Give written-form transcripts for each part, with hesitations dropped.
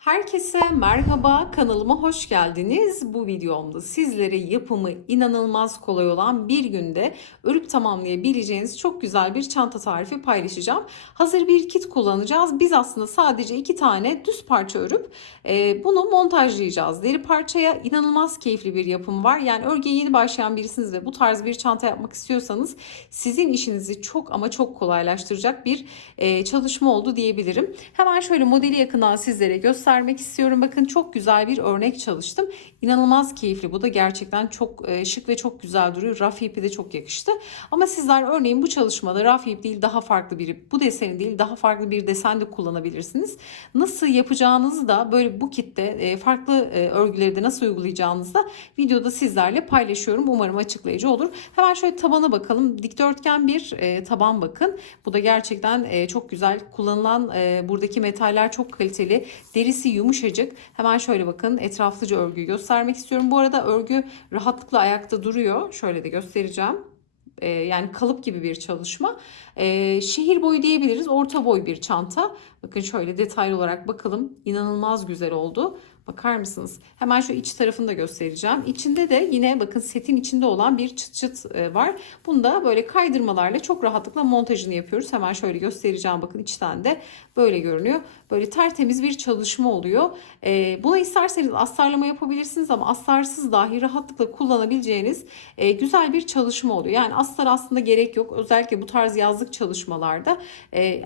Herkese merhaba, kanalıma hoş geldiniz. Bu videomda sizlere yapımı inanılmaz kolay olan bir günde örüp tamamlayabileceğiniz çok güzel bir çanta tarifi paylaşacağım. Hazır bir kit kullanacağız. Biz aslında sadece 2 tane düz parça örüp bunu montajlayacağız. Deri parçaya inanılmaz keyifli bir yapım var. Yani örgüye yeni başlayan birisiniz ve bu tarz bir çanta yapmak istiyorsanız sizin işinizi çok ama çok kolaylaştıracak bir çalışma oldu diyebilirim. Hemen şöyle modeli yakından sizlere göstermek istiyorum. Bakın çok güzel bir örnek çalıştım. İnanılmaz keyifli. Bu da gerçekten çok şık ve çok güzel duruyor. Raf ipi de çok yakıştı. Ama sizler örneğin bu çalışmada raf ip değil daha farklı bu deseni değil daha farklı bir desen de kullanabilirsiniz. Nasıl yapacağınızı da böyle bu kitte farklı örgüleri de nasıl uygulayacağınızı da videoda sizlerle paylaşıyorum. Umarım açıklayıcı olur. Hemen şöyle tabana bakalım. Dikdörtgen bir taban bakın. Bu da gerçekten çok güzel. Kullanılan buradaki metaller çok kaliteli. Derisi yumuşacık. Hemen şöyle bakın etraflıca örgüyü göstermek istiyorum. Bu arada örgü rahatlıkla ayakta duruyor. Şöyle de göstereceğim. Yani kalıp gibi bir çalışma. Şehir boyu diyebiliriz. Orta boy bir çanta. Bakın şöyle detaylı olarak bakalım. İnanılmaz güzel oldu. Bakar mısınız? Hemen şu iç tarafını da göstereceğim. İçinde de yine bakın setin içinde olan bir çıt çıt var. Bunu da böyle kaydırmalarla çok rahatlıkla montajını yapıyoruz. Hemen şöyle göstereceğim. Bakın içten de böyle görünüyor. Böyle tertemiz bir çalışma oluyor. Buna isterseniz astarlama yapabilirsiniz ama astarsız dahi rahatlıkla kullanabileceğiniz güzel bir çalışma oluyor. Yani astar aslında gerek yok. Özellikle bu tarz yazlık çalışmalarda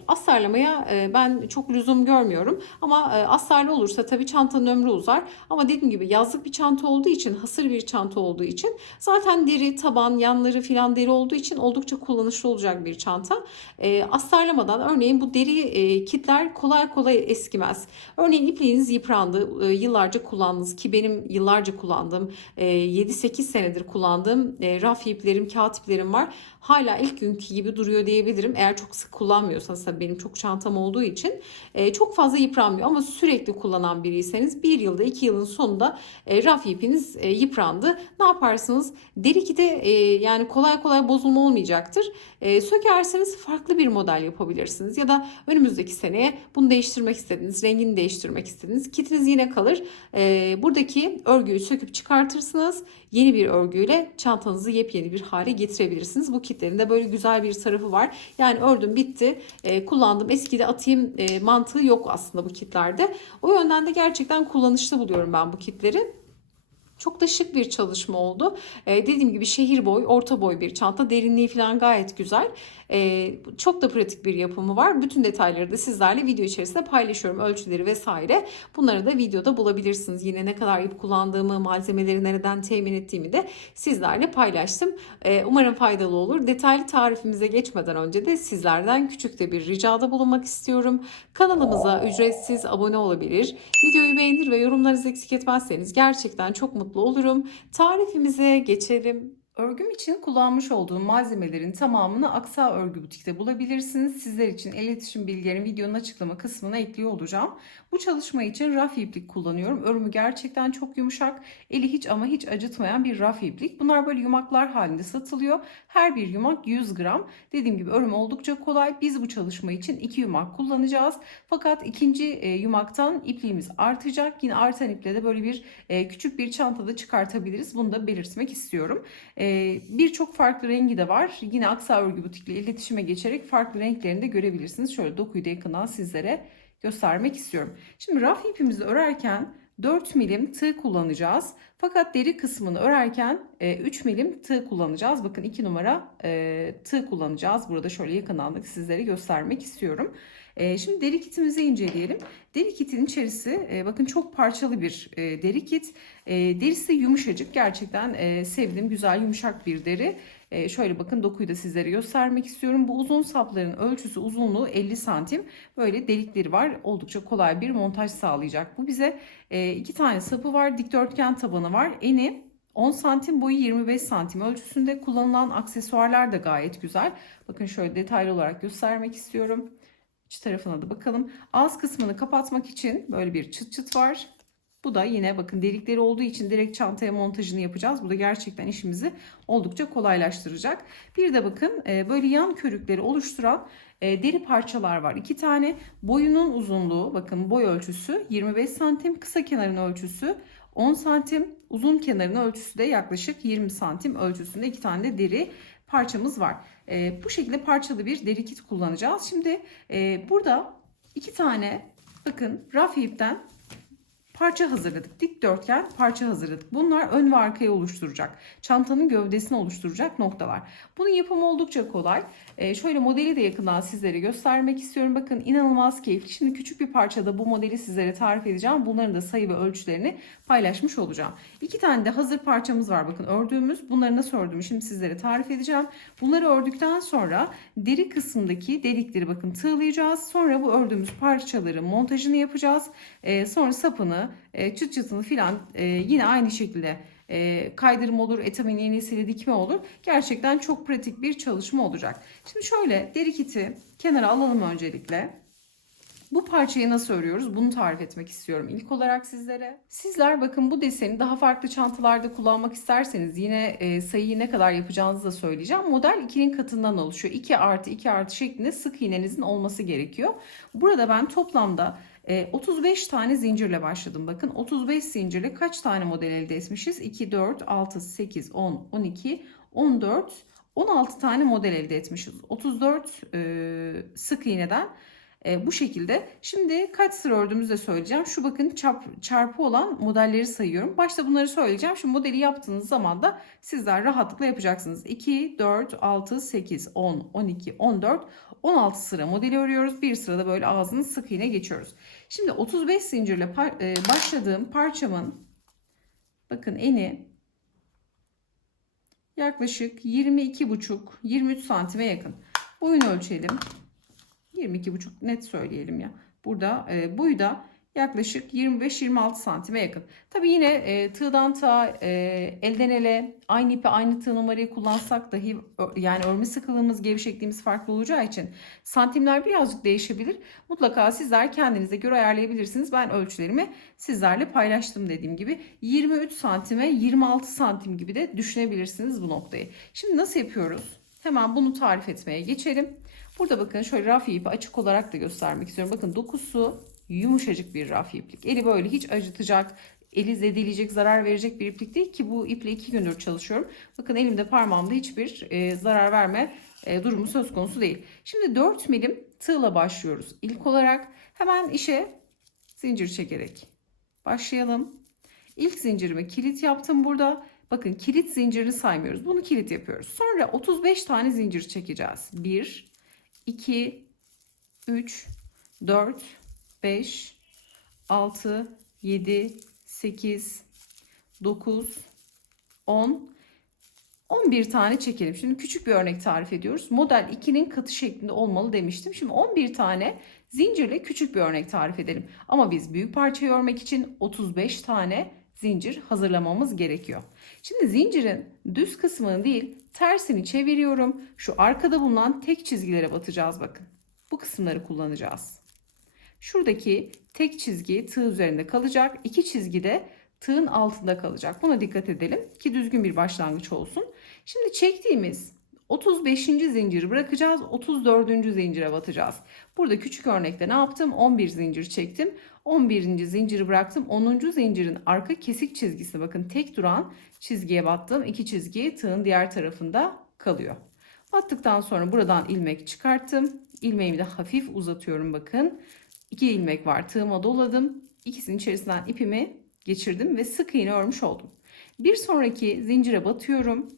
astarlamaya ben çok lüzum görmüyorum. Ama astarlı olursa tabii çantanın ömrü uzar. Ama dediğim gibi yazlık bir çanta olduğu için, hasır bir çanta olduğu için zaten deri, taban, yanları filan deri olduğu için oldukça kullanışlı olacak bir çanta. Astarlamadan örneğin bu deri kitler kolay kolay eskimez. Örneğin ipliğiniz yıprandı, yıllarca kullandınız ki benim yıllarca kullandığım 7-8 senedir kullandığım raf iplerim, kağıt iplerim var. Hala ilk günkü gibi duruyor diyebilirim. Eğer çok sık kullanmıyorsanız tabii benim çok çantam olduğu için çok fazla yıpranmıyor. Ama sürekli kullanan biriyseniz 1 yılda 2 yılın sonunda raf ipiniz yıprandı. Ne yaparsınız? Deri kiti yani kolay kolay bozulma olmayacaktır. Sökerseniz farklı bir model yapabilirsiniz. Ya da önümüzdeki seneye bunu değiştirmek istediniz, rengini değiştirmek istediniz. Kitiniz yine kalır. Buradaki örgüyü söküp çıkartırsınız. Yeni bir örgüyle çantanızı yepyeni bir hale getirebilirsiniz. Bu kitlerin de böyle güzel bir tarafı var. Yani ördüm bitti, kullandım eskidi atayım mantığı yok aslında bu kitlerde. O yönden de gerçekten kullanışlı buluyorum ben bu kitleri. Çok da şık bir çalışma oldu. Dediğim gibi şehir boy, orta boy bir çanta. Derinliği falan gayet güzel. Çok da pratik bir yapımı var. Bütün detayları da sizlerle video içerisinde paylaşıyorum. Ölçüleri vesaire. Bunları da videoda bulabilirsiniz. Yine ne kadar ip kullandığımı, malzemeleri nereden temin ettiğimi de sizlerle paylaştım. Umarım faydalı olur. Detaylı tarifimize geçmeden önce de sizlerden küçük de bir ricada bulunmak istiyorum. Kanalımıza ücretsiz abone olabilir. Videoyu beğenir ve yorumlarınızı eksik etmezseniz gerçekten çok mutlu olurum. Tarifimize geçelim. Örgüm için kullanmış olduğum malzemelerin tamamını Aksa Örgü Butik'te bulabilirsiniz. Sizler için iletişim bilgilerini videonun açıklama kısmına ekliyor olacağım. Bu çalışma için raf iplik kullanıyorum. Örümü gerçekten çok yumuşak, eli hiç ama hiç acıtmayan bir raf iplik. Bunlar böyle yumaklar halinde satılıyor. Her bir yumak 100 gram. Dediğim gibi örüm oldukça kolay. Biz bu çalışma için 2 yumak kullanacağız. Fakat ikinci yumaktan ipliğimiz artacak. Yine artan iple de böyle bir küçük bir çantada çıkartabiliriz. Bunu da belirtmek istiyorum. Birçok farklı rengi de var. Yine Aksa Örgü Butik ile iletişime geçerek farklı renklerini de görebilirsiniz. Şöyle dokuyu da yakından sizlere göstermek istiyorum. Şimdi raf ipimizi örerken 4 milim tığ kullanacağız. Fakat deri kısmını örerken 3 milim tığ kullanacağız. Bakın 2 numara tığ kullanacağız. Burada şöyle yakından da sizlere göstermek istiyorum. Şimdi deri kitimizi inceleyelim. Deri kitin içerisi bakın çok parçalı bir deri kit. Derisi yumuşacık. Gerçekten sevdim. Güzel yumuşak bir deri. Şöyle bakın dokuyu da sizlere göstermek istiyorum. Bu uzun sapların ölçüsü uzunluğu 50 santim. Böyle delikleri var. Oldukça kolay bir montaj sağlayacak. Bu bize 2 tane sapı var. Dikdörtgen tabanı var. Eni 10 santim, boyu 25 santim ölçüsünde. Kullanılan aksesuarlar da gayet güzel. Bakın şöyle detaylı olarak göstermek istiyorum. İç tarafına da bakalım. Ağız kısmını kapatmak için böyle bir çıt çıt var. Bu da yine bakın delikleri olduğu için direkt çantaya montajını yapacağız. Bu da gerçekten işimizi oldukça kolaylaştıracak. Bir de bakın böyle yan körükleri oluşturan deri parçalar var. 2 tane. Boyunun uzunluğu, bakın boy ölçüsü 25 santim. Kısa kenarın ölçüsü 10 santim. Uzun kenarın ölçüsü de yaklaşık 20 santim ölçüsünde 2 tane de deri parçamız var. Bu şekilde parçalı bir deri kit kullanacağız. Şimdi burada 2 tane bakın raf ipten parça hazırladık. Dikdörtgen parça hazırladık. Bunlar ön ve arkayı oluşturacak. Çantanın gövdesini oluşturacak noktalar. Bunun yapımı oldukça kolay. Şöyle modeli de yakından sizlere göstermek istiyorum. Bakın inanılmaz keyifli. Şimdi küçük bir parçada bu modeli sizlere tarif edeceğim. Bunların da sayı ve ölçülerini paylaşmış olacağım. 2 tane de hazır parçamız var. Bakın ördüğümüz. Bunları nasıl ördüğümü şimdi sizlere tarif edeceğim. Bunları ördükten sonra deri kısmındaki delikleri bakın tığlayacağız. Sonra bu ördüğümüz parçaların montajını yapacağız. Sonra sapını, çıt çıtını filan yine aynı şekilde kaydırım olur, etamin iğnesiyle dikme olur. Gerçekten çok pratik bir çalışma olacak. Şimdi şöyle deri kiti kenara alalım öncelikle. Bu parçayı nasıl örüyoruz? Bunu tarif etmek istiyorum ilk olarak sizlere. Sizler bakın bu deseni daha farklı çantalarda kullanmak isterseniz yine sayıyı ne kadar yapacağınızı da söyleyeceğim. Model 2'nin katından oluşuyor. 2 artı 2 artı şeklinde sık iğnenizin olması gerekiyor. Burada ben toplamda 35 tane zincirle başladım. Bakın 35 zincirle kaç tane model elde etmişiz? 2, 4, 6, 8, 10, 12, 14, 16 tane model elde etmişiz. 34 sık iğneden bu şekilde. Şimdi kaç sıra ördüğümüzü de söyleyeceğim. Şu bakın çarpı olan modelleri sayıyorum. Başta bunları söyleyeceğim. Şu modeli yaptığınız zaman da sizler rahatlıkla yapacaksınız. 2, 4, 6, 8, 10, 12, 14, 16 sıra modeli örüyoruz. Bir sırada böyle ağzını sık iğne geçiyoruz. Şimdi 35 zincirle başladığım parçamın bakın eni yaklaşık 22,5-23 santime yakın. Boyunu ölçelim. 22,5 net söyleyelim ya. Burada boyu da yaklaşık 25-26 santime yakın. Tabi yine tığdan tığa, elden ele aynı ipi aynı tığ numarayı kullansak dahi yani örme sıkılığımız, gevşekliğimiz farklı olacağı için santimler birazcık değişebilir. Mutlaka sizler kendinize göre ayarlayabilirsiniz. Ben ölçülerimi sizlerle paylaştım dediğim gibi. 23 santime 26 santim gibi de düşünebilirsiniz bu noktayı. Şimdi nasıl yapıyoruz? Hemen bunu tarif etmeye geçelim. Burada bakın şöyle raf ipi açık olarak da göstermek istiyorum. Bakın dokusu yumuşacık bir raf iplik. Eli böyle hiç acıtacak, eli zedeleyecek, zarar verecek bir iplik değil ki bu iple 2 gündür çalışıyorum. Bakın elimde parmağımda hiçbir zarar verme durumu söz konusu değil. Şimdi 4 milim tığla başlıyoruz. İlk olarak hemen işe zincir çekerek başlayalım. İlk zincirimi kilit yaptım burada. Bakın kilit zincirini saymıyoruz. Bunu kilit yapıyoruz. Sonra 35 tane zincir çekeceğiz. 1, 2, 3, 4, 5, 6, 7, 8, 9, 10, 11 tane çekelim. Şimdi küçük bir örnek tarif ediyoruz. Model 2'nin katı şeklinde olmalı demiştim. Şimdi 11 tane zincirle küçük bir örnek tarif edelim. Ama biz büyük parçayı örmek için 35 tane zincir hazırlamamız gerekiyor. Şimdi zincirin düz kısmını değil tersini çeviriyorum. Şu arkada bulunan tek çizgilere batacağız bakın. Bu kısımları kullanacağız. Şuradaki tek çizgi tığ üzerinde kalacak. 2 çizgi de tığın altında kalacak. Buna dikkat edelim ki düzgün bir başlangıç olsun. Şimdi çektiğimiz 35. zinciri bırakacağız. 34. zincire batacağız. Burada küçük örnekte ne yaptım? 11 zincir çektim. 11. zinciri bıraktım. 10. zincirin arka kesik çizgisine bakın tek duran çizgiye battım. 2 çizgi tığın diğer tarafında kalıyor. Battıktan sonra buradan ilmek çıkarttım. İlmeğimi de hafif uzatıyorum bakın. 2 ilmek var. Tığıma doladım. İkisinin içerisinden ipimi geçirdim ve sık iğne örmüş oldum. Bir sonraki zincire batıyorum.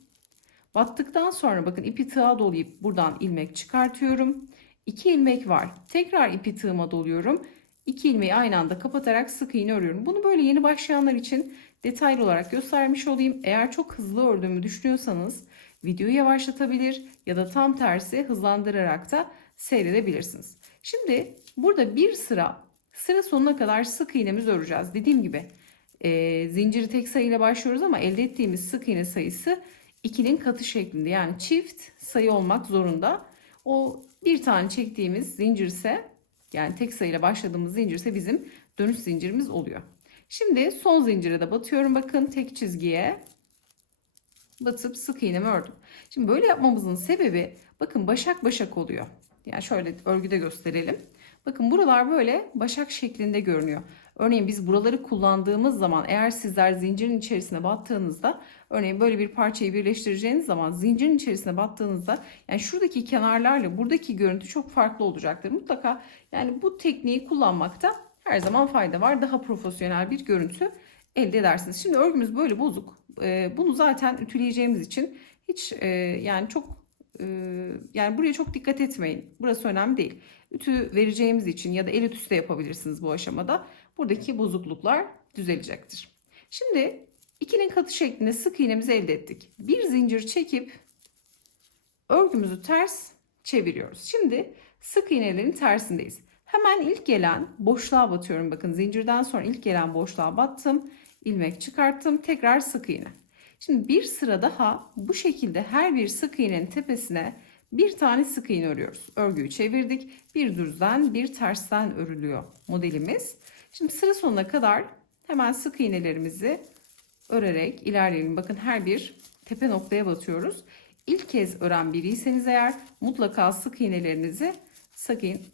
Battıktan sonra bakın ipi tığa dolayıp buradan ilmek çıkartıyorum. 2 ilmek var. Tekrar ipi tığıma doluyorum. 2 ilmeği aynı anda kapatarak sık iğne örüyorum. Bunu böyle yeni başlayanlar için detaylı olarak göstermiş olayım. Eğer çok hızlı ördüğümü düşünüyorsanız videoyu yavaşlatabilir ya da tam tersi hızlandırarak da seyredebilirsiniz. Şimdi burada bir sıra sonuna kadar sık iğnemizi öreceğiz. Dediğim gibi zinciri tek sayıyla başlıyoruz ama elde ettiğimiz sık iğne sayısı 2'nin katı şeklinde, yani çift sayı olmak zorunda. O bir tane çektiğimiz zincir ise, yani tek sayıyla başladığımız zincir ise bizim dönüş zincirimiz oluyor. Şimdi son zincire de batıyorum. Bakın tek çizgiye batıp sık iğnemi ördüm. Şimdi böyle yapmamızın sebebi bakın başak başak oluyor. Yani şöyle örgüde gösterelim. Bakın buralar böyle başak şeklinde görünüyor. Örneğin biz buraları kullandığımız zaman eğer sizler zincirin içerisine battığınızda örneğin böyle bir parçayı birleştireceğiniz zaman zincirin içerisine battığınızda yani şuradaki kenarlarla buradaki görüntü çok farklı olacaktır. Mutlaka yani bu tekniği kullanmakta her zaman fayda var. Daha profesyonel bir görüntü elde edersiniz. Şimdi örgümüz böyle bozuk. Bunu zaten ütüleyeceğimiz için hiç yani çok yani buraya çok dikkat etmeyin. Burası önemli değil. Ütü vereceğimiz için ya da el ütüsü de yapabilirsiniz bu aşamada. Buradaki bozukluklar düzelecektir. Şimdi ikinin katı şeklinde sık iğnemizi elde ettik. Bir zincir çekip örgümüzü ters çeviriyoruz. Şimdi sık iğnelerin tersindeyiz. Hemen ilk gelen boşluğa batıyorum. Bakın zincirden sonra ilk gelen boşluğa battım. İlmek çıkarttım. Tekrar sık iğne. Şimdi bir sıra daha bu şekilde her bir sık iğnenin tepesine bir tane sık iğne örüyoruz. Örgüyü çevirdik. Bir düzden bir tersten örülüyor modelimiz. Şimdi sıra sonuna kadar hemen sık iğnelerimizi örerek ilerleyelim. Bakın her bir tepe noktaya batıyoruz. İlk kez ören biriyseniz eğer mutlaka sık iğnelerinizi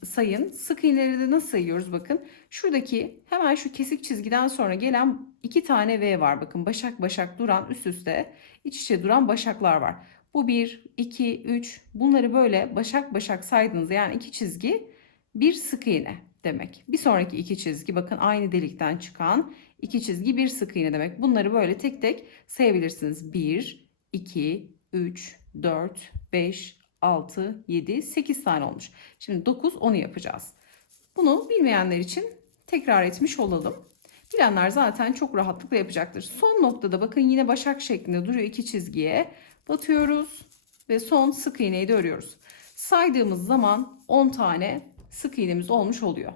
sayın. Sık iğneleri de nasıl sayıyoruz bakın. Şuradaki hemen şu kesik çizgiden sonra gelen iki tane V var. Bakın başak başak duran üst üste iç içe duran başaklar var. Bu 1, 2, 3 bunları böyle başak başak saydığınız yani iki çizgi bir sık iğne demek. Bir sonraki iki çizgi bakın aynı delikten çıkan iki çizgi bir sık iğne demek. Bunları böyle tek tek sayabilirsiniz. 1, 2, 3, 4, 5, 6, 7, 8 tane olmuş. Şimdi 9, 10'u yapacağız. Bunu bilmeyenler için tekrar etmiş olalım. Bilenler zaten çok rahatlıkla yapacaktır. Son noktada bakın yine başak şeklinde duruyor iki çizgiye. Batıyoruz ve son sık iğneyi de örüyoruz. Saydığımız zaman 10 tane sık iğnemiz olmuş oluyor.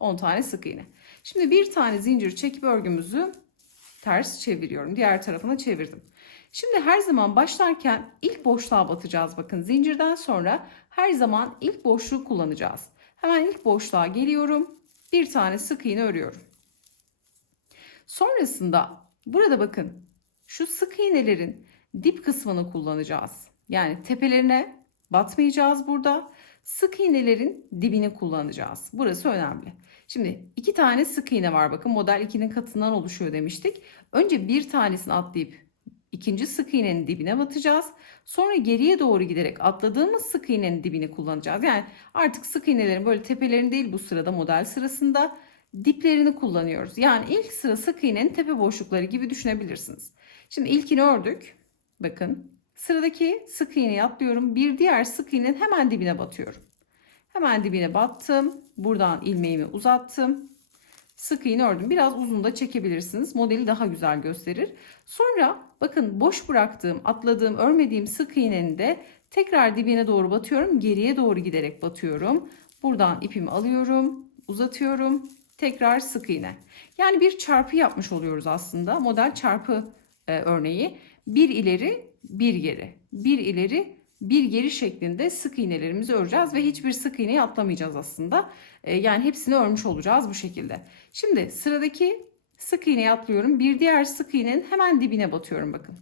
10 tane sık iğne. Şimdi bir tane zincir çekip örgümüzü ters çeviriyorum. Diğer tarafına çevirdim. Şimdi her zaman başlarken ilk boşluğa batacağız. Bakın zincirden sonra her zaman ilk boşluğu kullanacağız. Hemen ilk boşluğa geliyorum. Bir tane sık iğne örüyorum. Sonrasında burada bakın şu sık iğnelerin dip kısmını kullanacağız. Yani tepelerine batmayacağız burada. Sık iğnelerin dibini kullanacağız. Burası önemli. Şimdi iki tane sık iğne var. Bakın model 2'nin katından oluşuyor demiştik. Önce bir tanesini atlayıp ikinci sık iğnenin dibine batacağız. Sonra geriye doğru giderek atladığımız sık iğnenin dibini kullanacağız. Yani artık sık iğnelerin böyle tepelerini değil bu sırada model sırasında diplerini kullanıyoruz. Yani ilk sıra sık iğnenin tepe boşlukları gibi düşünebilirsiniz. Şimdi ilkini ördük. Bakın sıradaki sık iğneyi atlıyorum. Bir diğer sık iğnenin hemen dibine batıyorum. Hemen dibine battım. Buradan ilmeğimi uzattım. Sık iğne ördüm. Biraz uzun da çekebilirsiniz. Modeli daha güzel gösterir. Sonra bakın boş bıraktığım, atladığım, örmediğim sık iğnenin de tekrar dibine doğru batıyorum. Geriye doğru giderek batıyorum. Buradan ipimi alıyorum, uzatıyorum. Tekrar sık iğne. Yani bir çarpı yapmış oluyoruz aslında. Model çarpı örneği. Bir ileri, bir geri. Bir ileri, bir geri şeklinde sık iğnelerimizi öreceğiz ve hiçbir sık iğneyi atlamayacağız aslında. Yani hepsini örmüş olacağız bu şekilde. Şimdi sıradaki sık iğneyi atlıyorum. Bir diğer sık iğnenin hemen dibine batıyorum bakın.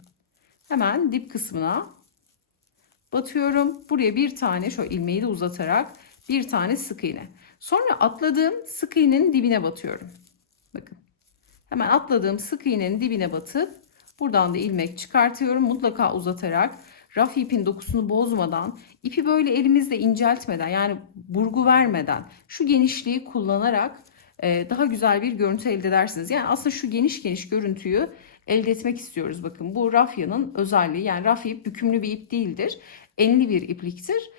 Hemen dip kısmına batıyorum. Buraya bir tane şöyle ilmeği de uzatarak bir tane sık iğne. Sonra atladığım sık iğnenin dibine batıyorum. Bakın. Hemen atladığım sık iğnenin dibine batıp buradan da ilmek çıkartıyorum. Mutlaka uzatarak raf ipin dokusunu bozmadan, ipi böyle elimizle inceltmeden yani burgu vermeden şu genişliği kullanarak daha güzel bir görüntü elde edersiniz. Yani aslında şu geniş geniş görüntüyü elde etmek istiyoruz. Bakın bu rafyanın özelliği yani rafya ip bükümlü bir ip değildir. Enli bir ipliktir.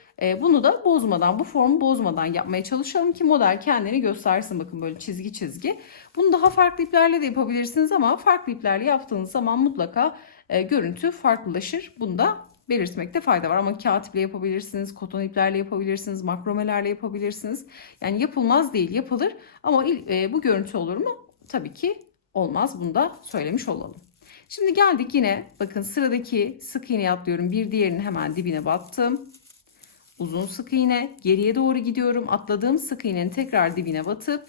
Bunu da bozmadan, bu formu bozmadan yapmaya çalışalım ki model kendini göstersin. Bakın böyle çizgi çizgi. Bunu daha farklı iplerle de yapabilirsiniz ama farklı iplerle yaptığınız zaman mutlaka görüntü farklılaşır. Bunu da belirtmekte fayda var. Ama kağıt iple yapabilirsiniz, koton iplerle yapabilirsiniz, makromelerle yapabilirsiniz. Yani yapılmaz değil, yapılır. Ama bu görüntü olur mu? Tabii ki olmaz. Bunu da söylemiş olalım. Şimdi geldik yine bakın sıradaki sık iğne atlıyorum. Bir diğerinin hemen dibine battım. Uzun sık iğne geriye doğru gidiyorum. Atladığım sık iğnenin tekrar dibine batıp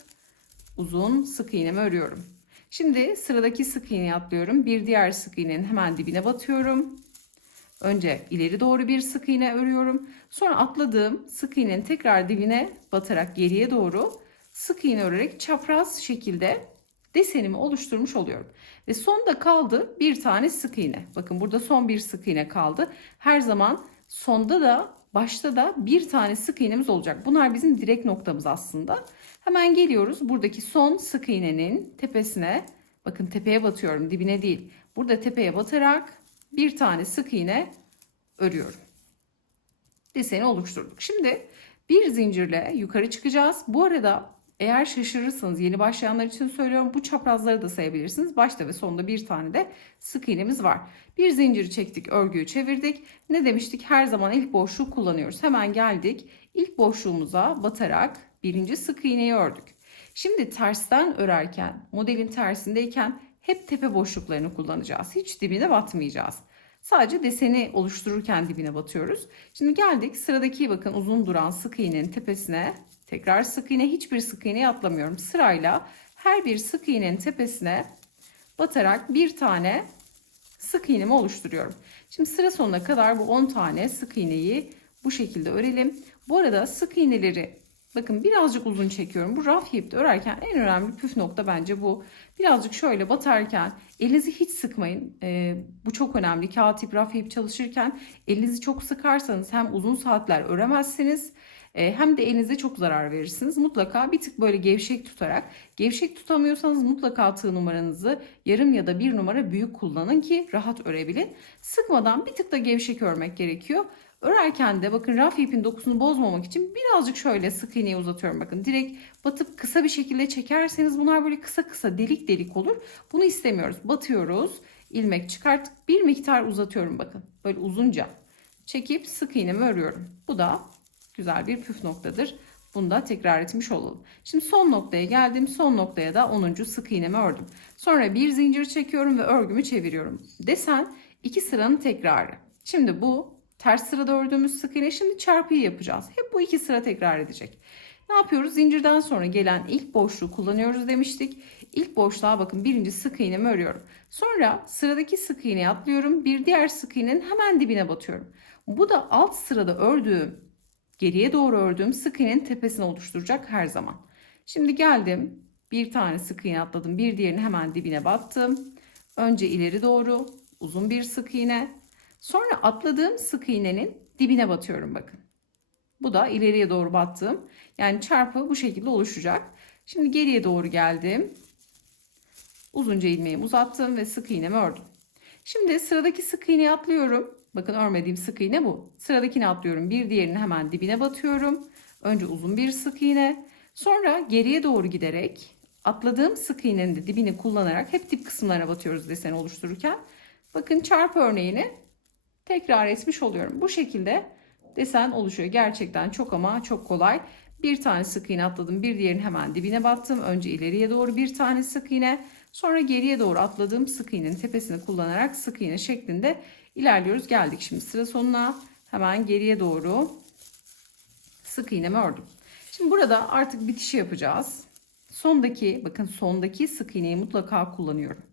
uzun sık iğnemi örüyorum. Şimdi sıradaki sık iğneye atlıyorum. Bir diğer sık iğnenin hemen dibine batıyorum. Önce ileri doğru bir sık iğne örüyorum. Sonra atladığım sık iğnenin tekrar dibine batarak geriye doğru sık iğne örerek çapraz şekilde desenimi oluşturmuş oluyorum. Ve sonda kaldı bir tane sık iğne. Bakın burada son bir sık iğne kaldı. Her zaman sonda da başta da bir tane sık iğnemiz olacak. Bunlar bizim direkt noktamız aslında. Hemen geliyoruz. Buradaki son sık iğnenin tepesine, bakın tepeye batıyorum, dibine değil. Burada tepeye batarak bir tane sık iğne örüyorum. Deseni oluşturduk. Şimdi bir zincirle yukarı çıkacağız. Bu arada eğer şaşırırsanız, yeni başlayanlar için söylüyorum, bu çaprazları da sayabilirsiniz. Başta ve sonda bir tane de sık iğnemiz var. Bir zinciri çektik, örgüyü çevirdik. Ne demiştik? Her zaman ilk boşluğu kullanıyoruz. Hemen geldik. İlk boşluğumuza batarak birinci sık iğneyi ördük. Şimdi tersten örerken, modelin tersindeyken hep tepe boşluklarını kullanacağız. Hiç dibine batmayacağız. Sadece deseni oluştururken dibine batıyoruz. Şimdi geldik sıradaki, bakın uzun duran sık iğnenin tepesine tekrar sık iğne, hiçbir sık iğneyi atlamıyorum. Sırayla her bir sık iğnenin tepesine batarak bir tane sık iğnemi oluşturuyorum. Şimdi sıra sonuna kadar bu 10 tane sık iğneyi bu şekilde örelim. Bu arada sık iğneleri bakın birazcık uzun çekiyorum. Bu raf ipte örerken en önemli püf nokta bence bu. Birazcık şöyle batarken elinizi hiç sıkmayın. Bu çok önemli. Kağıt ip, raf ip çalışırken elinizi çok sıkarsanız hem uzun saatler öremezsiniz, hem de elinize çok zarar verirsiniz. Mutlaka bir tık böyle gevşek tutarak, gevşek tutamıyorsanız mutlaka tığ numaranızı yarım ya da bir numara büyük kullanın ki rahat örebilin. Sıkmadan bir tık da gevşek örmek gerekiyor. Örerken de bakın raf ipin dokusunu bozmamak için birazcık şöyle sık iğneyi uzatıyorum. Bakın direkt batıp kısa bir şekilde çekerseniz bunlar böyle kısa kısa delik delik olur. Bunu istemiyoruz. Batıyoruz. İlmek çıkartıp bir miktar uzatıyorum bakın. Böyle uzunca çekip sık iğnemi örüyorum. Bu da güzel bir püf noktadır. Bunu da tekrar etmiş olalım. Şimdi son noktaya geldim. Son noktaya da 10. sık iğnemi ördüm. Sonra bir zincir çekiyorum ve örgümü çeviriyorum. Desen 2 sıranın tekrarı. Şimdi bu ters sırada ördüğümüz sık iğne, şimdi çarpıyı yapacağız. Hep bu 2 sıra tekrar edecek. Ne yapıyoruz? Zincirden sonra gelen ilk boşluğu kullanıyoruz demiştik. İlk boşluğa bakın birinci sık iğnemi örüyorum. Sonra sıradaki sık iğneye atlıyorum. Bir diğer sık iğnenin hemen dibine batıyorum. Bu da alt sırada ördüğüm, geriye doğru ördüğüm sık iğnenin tepesini oluşturacak her zaman. Şimdi geldim. Bir tane sık iğne atladım. Bir diğerini hemen dibine battım. Önce ileri doğru uzun bir sık iğne. Sonra atladığım sık iğnenin dibine batıyorum bakın. Bu da ileriye doğru battığım. Yani çarpı bu şekilde oluşacak. Şimdi geriye doğru geldim. Uzunca ilmeğimi uzattım ve sık iğnemi ördüm. Şimdi sıradaki sık iğneye atlıyorum. Bakın örmediğim sık iğne bu. Sıradakini atlıyorum. Bir diğerinin hemen dibine batıyorum. Önce uzun bir sık iğne. Sonra geriye doğru giderek atladığım sık iğnenin de dibini kullanarak hep dip kısımlarına batıyoruz deseni oluştururken. Bakın çarpı örneğini tekrar etmiş oluyorum. Bu şekilde desen oluşuyor. Gerçekten çok ama çok kolay. Bir tane sık iğne atladım. Bir diğerinin hemen dibine battım. Önce ileriye doğru bir tane sık iğne. Sonra geriye doğru atladığım sık iğnenin tepesini kullanarak sık iğne şeklinde ilerliyoruz. Geldik şimdi sıra sonuna. Hemen geriye doğru sık iğnemi ördüm. Şimdi burada artık bitişi yapacağız. Sondaki, bakın sondaki sık iğneyi mutlaka kullanıyorum.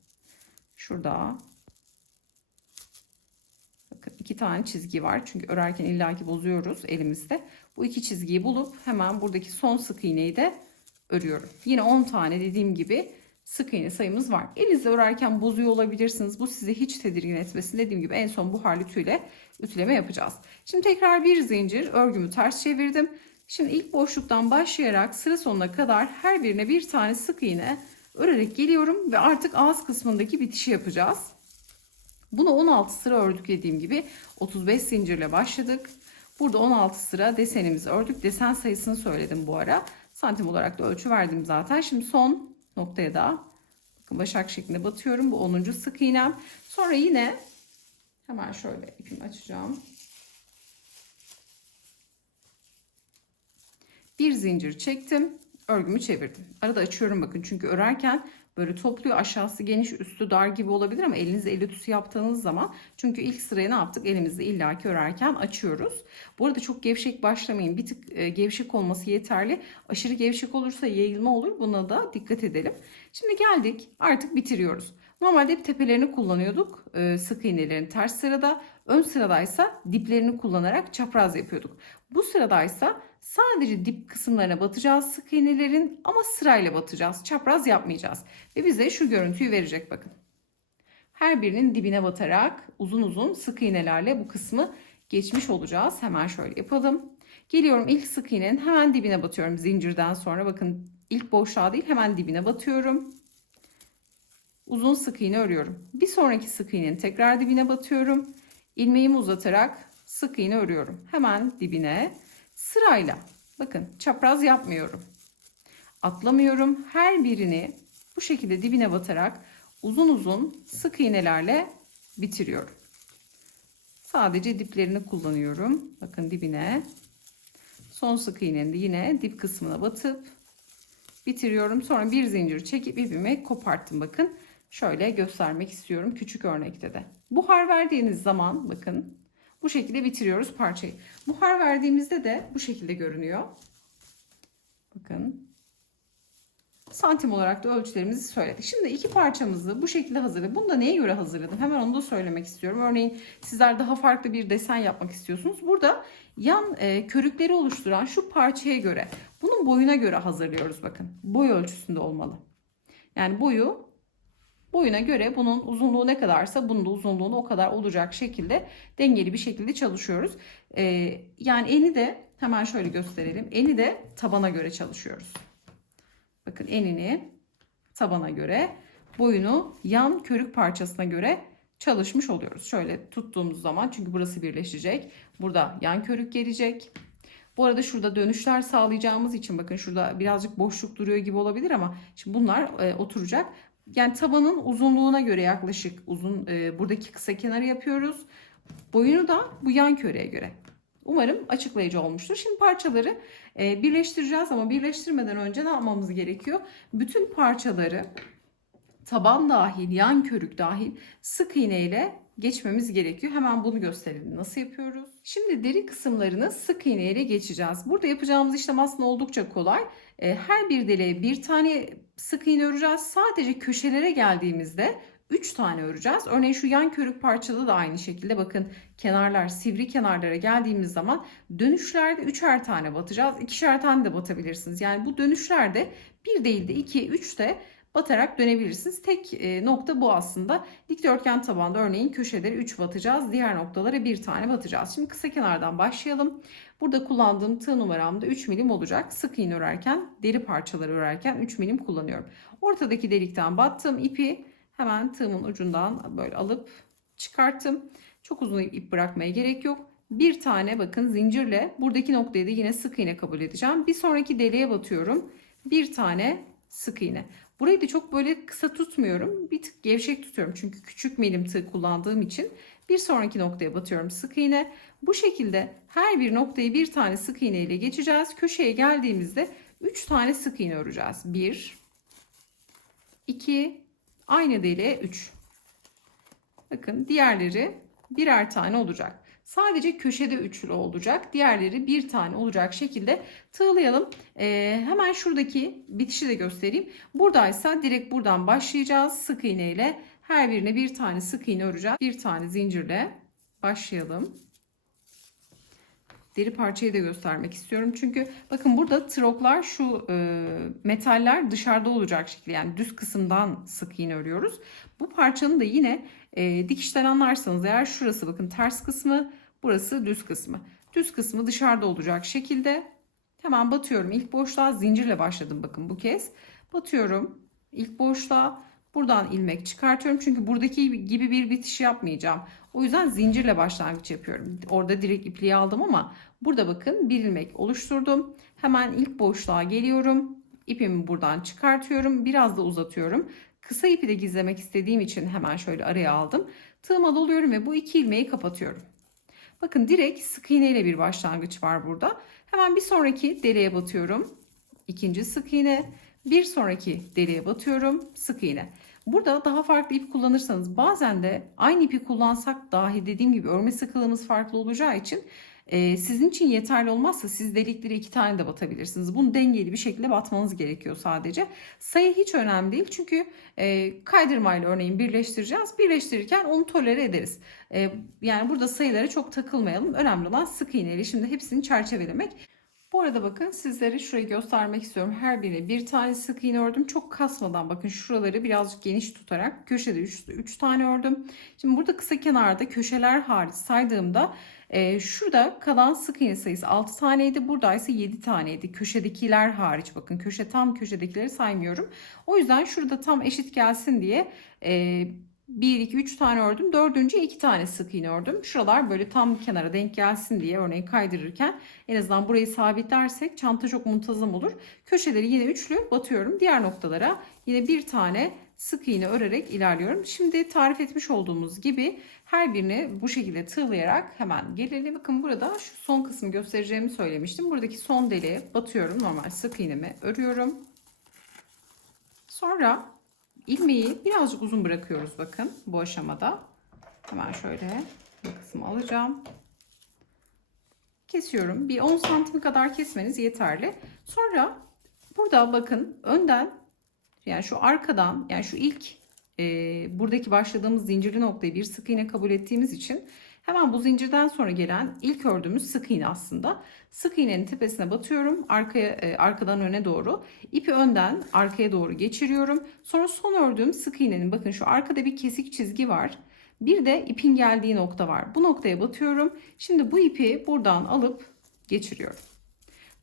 Şurada. Bakın 2 tane çizgi var. Çünkü örerken illaki bozuyoruz elimizde. Bu 2 çizgiyi bulup hemen buradaki son sık iğneyi de örüyorum. Yine 10 tane dediğim gibi sık iğne sayımız var. Elinizle örerken bozuyor olabilirsiniz. Bu sizi hiç tedirgin etmesin. Dediğim gibi en son buharlı tüyle ütüleme yapacağız. Şimdi tekrar bir zincir, örgümü ters çevirdim. Şimdi ilk boşluktan başlayarak sıra sonuna kadar her birine bir tane sık iğne örerek geliyorum ve artık ağız kısmındaki bitişi yapacağız. Bunu 16 sıra ördük dediğim gibi. 35 zincirle başladık. Burada 16 sıra desenimizi ördük. Desen sayısını söyledim bu ara. Santim olarak da ölçü verdim zaten. Şimdi son noktaya da bakın başak şeklinde batıyorum. Bu 10. sık iğnem. Sonra yine hemen şöyle ipimi açacağım. Bir zincir çektim. Örgümü çevirdim. Arada açıyorum bakın çünkü örerken böyle topluyor. Aşağısı geniş, üstü dar gibi olabilir ama elinizle el ütüsü yaptığınız zaman, çünkü ilk sırayı ne yaptık? Elimizle illaki örerken açıyoruz. Bu arada çok gevşek başlamayın. Bir tık gevşek olması yeterli. Aşırı gevşek olursa yayılma olur. Buna da dikkat edelim. Şimdi geldik, artık bitiriyoruz. Normalde hep tepelerini kullanıyorduk. Sık iğnelerin ters sırada. Ön sıradaysa diplerini kullanarak çapraz yapıyorduk. Bu sıradaysa sadece dip kısımlarına batacağız sık iğnelerin, ama sırayla batacağız. Çapraz yapmayacağız. Ve bize şu görüntüyü verecek bakın. Her birinin dibine batarak uzun uzun sık iğnelerle bu kısmı geçmiş olacağız. Hemen şöyle yapalım. Geliyorum, ilk sık iğnenin hemen dibine batıyorum. Zincirden sonra bakın, ilk boşluğa değil hemen dibine batıyorum. Uzun sık iğne örüyorum. Bir sonraki sık iğnenin tekrar dibine batıyorum. İlmeğimi uzatarak sık iğne örüyorum. Hemen dibine sırayla. Bakın, çapraz yapmıyorum. Atlamıyorum. Her birini bu şekilde dibine batarak uzun uzun sık iğnelerle bitiriyorum. Sadece diplerini kullanıyorum. Bakın, dibine. Son sık iğnenin de yine dip kısmına batıp bitiriyorum. Sonra bir zincir çekip ipimi koparttım. Bakın, şöyle göstermek istiyorum küçük örnekte de. Buhar verdiğiniz zaman bakın bu şekilde bitiriyoruz parçayı. Buhar verdiğimizde de bu şekilde görünüyor. Bakın, santim olarak da ölçülerimizi söyledik. Şimdi iki parçamızı bu şekilde hazırladım. Bunu da neye göre hazırladım? Hemen onu da söylemek istiyorum. Örneğin sizler daha farklı bir desen yapmak istiyorsunuz. Burada yan körükleri oluşturan şu parçaya göre, bunun boyuna göre hazırlıyoruz bakın. Boy ölçüsünde olmalı. Yani boyuna göre bunun uzunluğu ne kadarsa bunun da uzunluğunu o kadar olacak şekilde dengeli bir şekilde çalışıyoruz. Yani eni de hemen şöyle gösterelim. Eni de tabana göre çalışıyoruz. Bakın, enini tabana göre, boyunu yan körük parçasına göre çalışmış oluyoruz. Şöyle tuttuğumuz zaman, çünkü burası birleşecek. Burada yan körük gelecek. Bu arada şurada dönüşler sağlayacağımız için bakın, şurada birazcık boşluk duruyor gibi olabilir ama şimdi bunlar oturacak. Yani tabanın uzunluğuna göre yaklaşık buradaki kısa kenarı yapıyoruz. Boyunu da bu yan köreye göre. Umarım açıklayıcı olmuştur. Şimdi parçaları birleştireceğiz ama birleştirmeden önce ne yapmamız gerekiyor? Bütün parçaları, taban dahil, yan körük dahil, sık iğne ile geçmemiz gerekiyor. Hemen bunu gösterelim. Nasıl yapıyoruz? Şimdi deri kısımlarını sık iğne ile geçeceğiz. Burada yapacağımız işlem aslında oldukça kolay. Her bir deliğe bir tane sık iğne öreceğiz. Sadece köşelere geldiğimizde 3 tane öreceğiz. Örneğin şu yan körük parçada da aynı şekilde bakın, kenarlar, sivri kenarlara geldiğimiz zaman dönüşlerde 3'er tane batacağız. 2'şer tane de batabilirsiniz. Yani bu dönüşlerde bir değil de 2, 3 de batarak dönebilirsiniz. Tek nokta bu aslında. Dikdörtgen tabanda örneğin köşeleri 3 batacağız. Diğer noktalara bir tane batacağız. Şimdi kısa kenardan başlayalım. Burada kullandığım tığ numaram da 3 milim olacak. Sık iğne örerken, deri parçaları örerken 3 milim kullanıyorum. Ortadaki delikten battım. İpi hemen tığımın ucundan böyle alıp çıkarttım. Çok uzun ip bırakmaya gerek yok. Bir tane bakın zincirle buradaki noktayı da yine sık iğne kabul edeceğim. Bir sonraki deliğe batıyorum. Bir tane sık iğne. Burayı da çok böyle kısa tutmuyorum. Bir tık gevşek tutuyorum. Çünkü küçük milim tığ kullandığım için. Bir sonraki noktaya batıyorum sık iğne. Bu şekilde her bir noktayı bir tane sık iğne ile geçeceğiz. Köşeye geldiğimizde 3 tane sık iğne öreceğiz. 1, 2, aynı deliğe 3. Bakın, diğerleri birer tane olacak. Sadece köşede üçlü olacak. Diğerleri bir tane olacak şekilde tığlayalım. Hemen şuradaki bitişi de göstereyim. Buradaysa direkt buradan başlayacağız. Sık iğne ile her birine bir tane sık iğne öreceğiz. Bir tane zincirle başlayalım. Deri parçayı da göstermek istiyorum. Çünkü bakın, burada troklar, şu metaller dışarıda olacak şekilde, yani düz kısımdan sık iğne örüyoruz. Bu parçanın da yine dikişten anlarsanız eğer, şurası bakın ters kısmı, burası düz kısmı. Düz kısmı dışarıda olacak şekilde hemen batıyorum. İlk boşluğa zincirle başladım bakın bu kez. Batıyorum ilk boşluğa, buradan ilmek çıkartıyorum. Çünkü buradaki gibi bir bitiş yapmayacağım. O yüzden zincirle başlangıç yapıyorum. Orada direkt ipliği aldım ama burada bakın bir ilmek oluşturdum. Hemen ilk boşluğa geliyorum. İpimi buradan çıkartıyorum. Biraz da uzatıyorum. Kısa ipi de gizlemek istediğim için hemen şöyle araya aldım. Tığıma doluyorum ve bu iki ilmeği kapatıyorum. Bakın, direkt sık iğne ile bir başlangıç var burada. Hemen bir sonraki deliğe batıyorum. İkinci sık iğne Bir sonraki deliğe batıyorum. Sık iğne. Burada daha farklı ip kullanırsanız, bazen de aynı ipi kullansak dahi dediğim gibi örme sıkılığımız farklı olacağı için sizin için yeterli olmazsa siz delikleri 2 tane de batabilirsiniz. Bunu dengeli bir şekilde batmanız gerekiyor sadece. Sayı hiç önemli değil çünkü kaydırmayla örneğin birleştireceğiz. Birleştirirken onu tolere ederiz. Yani burada sayılara çok takılmayalım. Önemli olan sık iğneyle şimdi hepsini çerçevelemek. Bu arada bakın, sizlere şurayı göstermek istiyorum. Her birine bir tane sık iğne ördüm. Çok kasmadan, bakın şuraları birazcık geniş tutarak köşede 3 tane ördüm. Şimdi burada kısa kenarda köşeler hariç saydığımda şurada kalan sık iğne sayısı 6 taneydi. Burada ise 7 taneydi. Köşedekiler hariç, bakın tam köşedekileri saymıyorum. O yüzden şurada tam eşit gelsin diye 1, 2, 3 tane ördüm. Dördüncü 2 tane sık iğne ördüm. Şuralar böyle tam kenara denk gelsin diye, örneğin kaydırırken en azından burayı sabitlersek çanta çok muntazam olur. Köşeleri yine üçlü batıyorum. Diğer noktalara yine bir tane sık iğne örerek ilerliyorum. Şimdi tarif etmiş olduğumuz gibi her birini bu şekilde tığlayarak hemen gelelim. Bakın burada şu son kısmı göstereceğimi söylemiştim. Buradaki son deliğe batıyorum. Normal sık iğnemi örüyorum. Sonra ilmeği birazcık uzun bırakıyoruz bakın bu aşamada. Hemen şöyle bu kısmı alacağım. Kesiyorum. Bir 10 santim kadar kesmeniz yeterli. Sonra burada bakın önden, yani şu arkadan, yani şu ilk buradaki başladığımız zincirli noktayı bir sık iğne kabul ettiğimiz için hemen bu zincirden sonra gelen ilk ördüğümüz sık iğne aslında. Sık iğnenin tepesine batıyorum. Arkadan öne doğru. İpi önden arkaya doğru geçiriyorum. Sonra son ördüğüm sık iğnenin, bakın şu arkada bir kesik çizgi var. Bir de ipin geldiği nokta var. Bu noktaya batıyorum. Şimdi bu ipi buradan alıp geçiriyorum.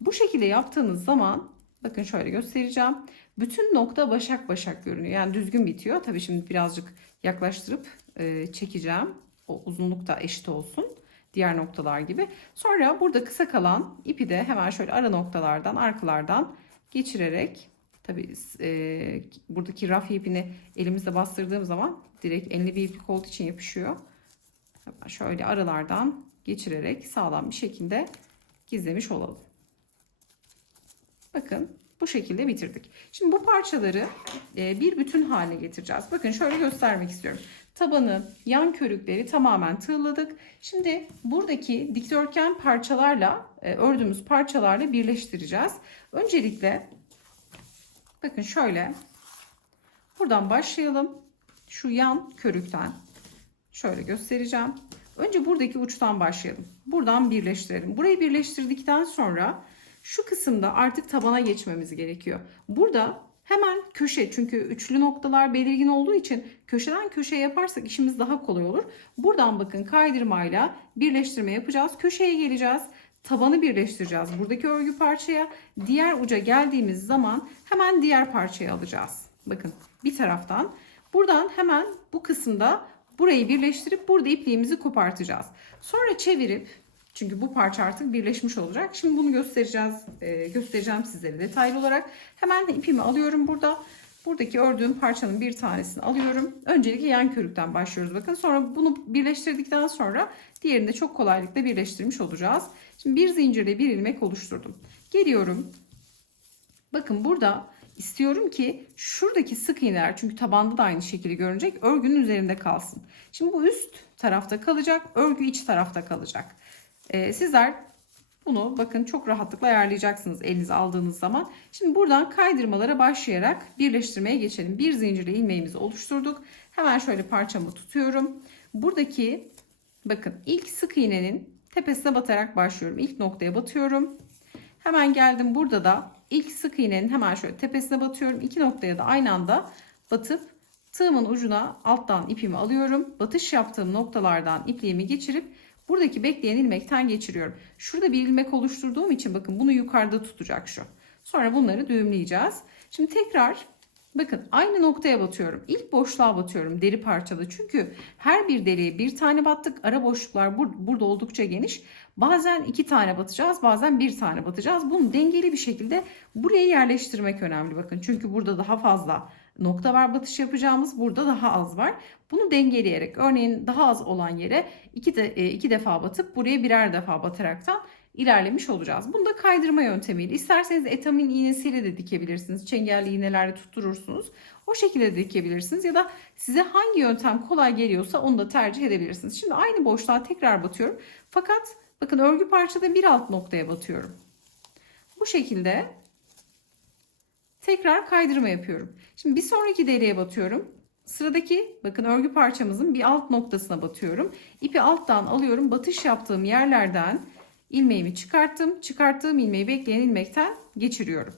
Bu şekilde yaptığınız zaman bakın şöyle göstereceğim. Bütün nokta başak başak görünüyor. Yani düzgün bitiyor. Tabii şimdi birazcık yaklaştırıp çekeceğim. O uzunluk da eşit olsun. Diğer noktalar gibi. Sonra burada kısa kalan ipi de hemen şöyle ara noktalardan, arkalardan geçirerek, tabii buradaki raf ipini elimizle bastırdığım zaman direkt enli bir iplik olduğu için yapışıyor. Hemen şöyle aralardan geçirerek sağlam bir şekilde gizlemiş olalım. Bakın bu şekilde bitirdik. Şimdi bu parçaları bir bütün haline getireceğiz. Bakın şöyle göstermek istiyorum. Tabanı, yan körükleri tamamen tığladık. Şimdi buradaki dikdörtgen parçalarla, ördüğümüz parçalarla birleştireceğiz. Öncelikle bakın şöyle buradan başlayalım. Şu yan körükten şöyle göstereceğim. Önce buradaki uçtan başlayalım. Buradan birleştirelim. Burayı birleştirdikten sonra şu kısımda artık tabana geçmemiz gerekiyor. Burada hemen köşe, çünkü üçlü noktalar belirgin olduğu için köşeden köşeye yaparsak işimiz daha kolay olur. Buradan bakın kaydırmayla birleştirme yapacağız. Köşeye geleceğiz. Tabanı birleştireceğiz buradaki örgü parçaya. Diğer uca geldiğimiz zaman hemen diğer parçayı alacağız. Bakın bir taraftan. Buradan hemen bu kısımda burayı birleştirip burada ipliğimizi kopartacağız. Sonra çevirip, çünkü bu parça artık birleşmiş olacak. Şimdi bunu göstereceğim sizlere detaylı olarak. Hemen ipimi alıyorum burada. Buradaki ördüğüm parçanın bir tanesini alıyorum. Öncelikle yan körükten başlıyoruz bakın. Sonra bunu birleştirdikten sonra diğerini de çok kolaylıkla birleştirmiş olacağız. Şimdi bir zincirle bir ilmek oluşturdum. Geliyorum. Bakın burada istiyorum ki şuradaki sık iğneler, çünkü tabanda da aynı şekilde görünecek, örgünün üzerinde kalsın. Şimdi bu üst tarafta kalacak, örgü iç tarafta kalacak. Sizler bunu bakın çok rahatlıkla ayarlayacaksınız elinize aldığınız zaman. Şimdi buradan kaydırmalara başlayarak birleştirmeye geçelim. Bir zincirle ilmeğimizi oluşturduk. Hemen şöyle parçamı tutuyorum. Buradaki bakın ilk sık iğnenin tepesine batarak başlıyorum. İlk noktaya batıyorum. Hemen geldim, burada da ilk sık iğnenin hemen şöyle tepesine batıyorum. İki noktaya da aynı anda batıp tığımın ucuna alttan ipimi alıyorum. Batış yaptığım noktalardan ipliğimi geçirip buradaki bekleyen ilmekten geçiriyorum. Şurada bir ilmek oluşturduğum için bakın bunu yukarıda tutacak şu. Sonra bunları düğümleyeceğiz. Şimdi tekrar bakın aynı noktaya batıyorum. İlk boşluğa batıyorum deri parçada. Çünkü her bir deriye bir tane battık. Ara boşluklar burada oldukça geniş. Bazen 2 tane batacağız, bazen 1 tane batacağız. Bunu dengeli bir şekilde buraya yerleştirmek önemli bakın. Çünkü burada daha fazla nokta var batış yapacağımız, burada daha az var. Bunu dengeleyerek, örneğin daha az olan yere iki defa batıp buraya birer defa bataraktan ilerlemiş olacağız. Bunu da kaydırma yöntemiyle, isterseniz etamin iğnesiyle de dikebilirsiniz. Çengelli iğnelerle tutturursunuz. O şekilde de dikebilirsiniz ya da size hangi yöntem kolay geliyorsa onu da tercih edebilirsiniz. Şimdi aynı boşluğa tekrar batıyorum. Fakat bakın örgü parçada bir alt noktaya batıyorum. Bu şekilde tekrar kaydırma yapıyorum. Şimdi bir sonraki deliğe batıyorum. Sıradaki bakın örgü parçamızın bir alt noktasına batıyorum. İpi alttan alıyorum. Batış yaptığım yerlerden ilmeğimi çıkarttım. Çıkarttığım ilmeği bekleyen ilmekten geçiriyorum.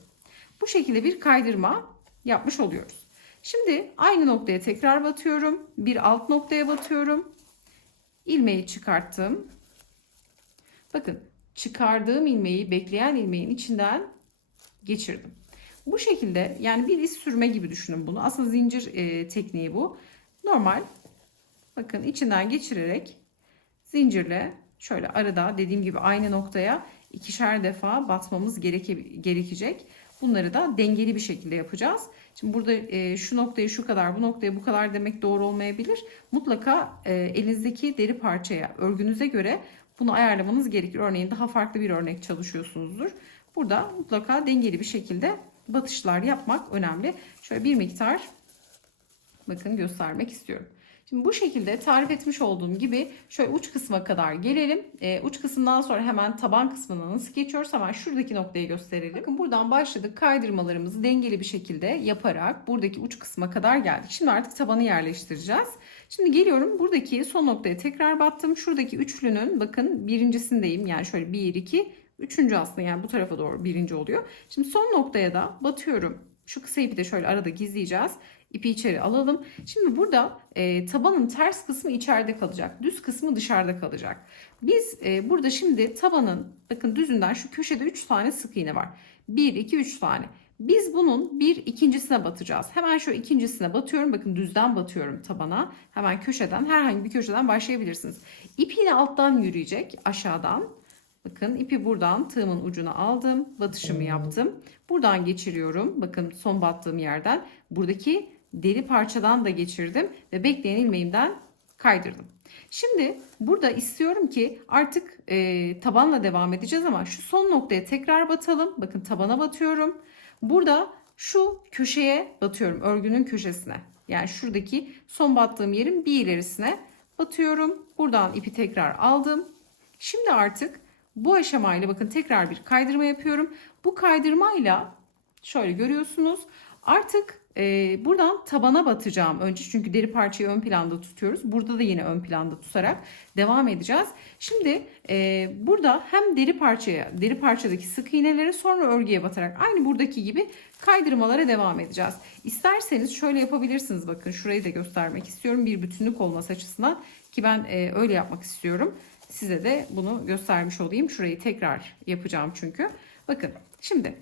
Bu şekilde bir kaydırma yapmış oluyoruz. Şimdi aynı noktaya tekrar batıyorum. Bir alt noktaya batıyorum. İlmeği çıkarttım. Bakın çıkardığım ilmeği bekleyen ilmeğin içinden geçirdim. Bu şekilde, yani bir iz sürme gibi düşünün bunu. Aslında zincir tekniği bu. Normal, bakın içinden geçirerek zincirle şöyle arada dediğim gibi aynı noktaya ikişer defa batmamız gerekecek. Bunları da dengeli bir şekilde yapacağız. Şimdi burada şu noktayı şu kadar, bu noktaya bu kadar demek doğru olmayabilir. Mutlaka elinizdeki deri parçaya, örgünüze göre bunu ayarlamanız gerekir. Örneğin daha farklı bir örnek çalışıyorsunuzdur. Burada mutlaka dengeli bir şekilde batışlar yapmak önemli. Şöyle bir miktar bakın göstermek istiyorum. Şimdi bu şekilde tarif etmiş olduğum gibi şöyle uç kısma kadar gelelim. Uç kısımdan sonra hemen taban kısmına nasıl geçiyoruz? Hemen şuradaki noktayı gösterelim. Bakın buradan başladık. Kaydırmalarımızı dengeli bir şekilde yaparak buradaki uç kısma kadar geldik. Şimdi artık tabanı yerleştireceğiz. Şimdi geliyorum. Buradaki son noktaya tekrar battım. Şuradaki üçlünün bakın birincisindeyim. Yani şöyle 1, 2, üçüncü aslında, yani bu tarafa doğru birinci oluyor. Şimdi son noktaya da batıyorum. Şu kısa ipi de şöyle arada gizleyeceğiz. İpi içeri alalım. Şimdi burada tabanın ters kısmı içeride kalacak. Düz kısmı dışarıda kalacak. Biz burada şimdi tabanın bakın düzünden şu köşede 3 tane sık iğne var. 1, 2, 3 tane. Biz bunun bir ikincisine batacağız. Hemen şu ikincisine batıyorum. Bakın düzden batıyorum tabana. Hemen köşeden, herhangi bir köşeden başlayabilirsiniz. İp yine alttan yürüyecek, aşağıdan. Bakın ipi buradan tığımın ucuna aldım. Batışımı yaptım. Buradan geçiriyorum. Bakın son battığım yerden. Buradaki deri parçadan da geçirdim. Ve bekleyen ilmeğimden kaydırdım. Şimdi burada istiyorum ki artık tabanla devam edeceğiz ama şu son noktaya tekrar batalım. Bakın tabana batıyorum. Burada şu köşeye batıyorum. Örgünün köşesine. Yani şuradaki son battığım yerin bir ilerisine batıyorum. Buradan ipi tekrar aldım. Şimdi artık bu aşamayla bakın tekrar bir kaydırma yapıyorum. Bu kaydırmayla şöyle görüyorsunuz. Artık buradan tabana batacağım önce. Çünkü deri parçayı ön planda tutuyoruz. Burada da yine ön planda tutarak devam edeceğiz. Şimdi burada hem deri parçadaki sık iğnelere, sonra örgüye batarak aynı buradaki gibi kaydırmalara devam edeceğiz. İsterseniz şöyle yapabilirsiniz. Bakın şurayı da göstermek istiyorum. Bir bütünlük olması açısından ki ben öyle yapmak istiyorum. Size de bunu göstermiş olayım. Şurayı tekrar yapacağım çünkü. Bakın şimdi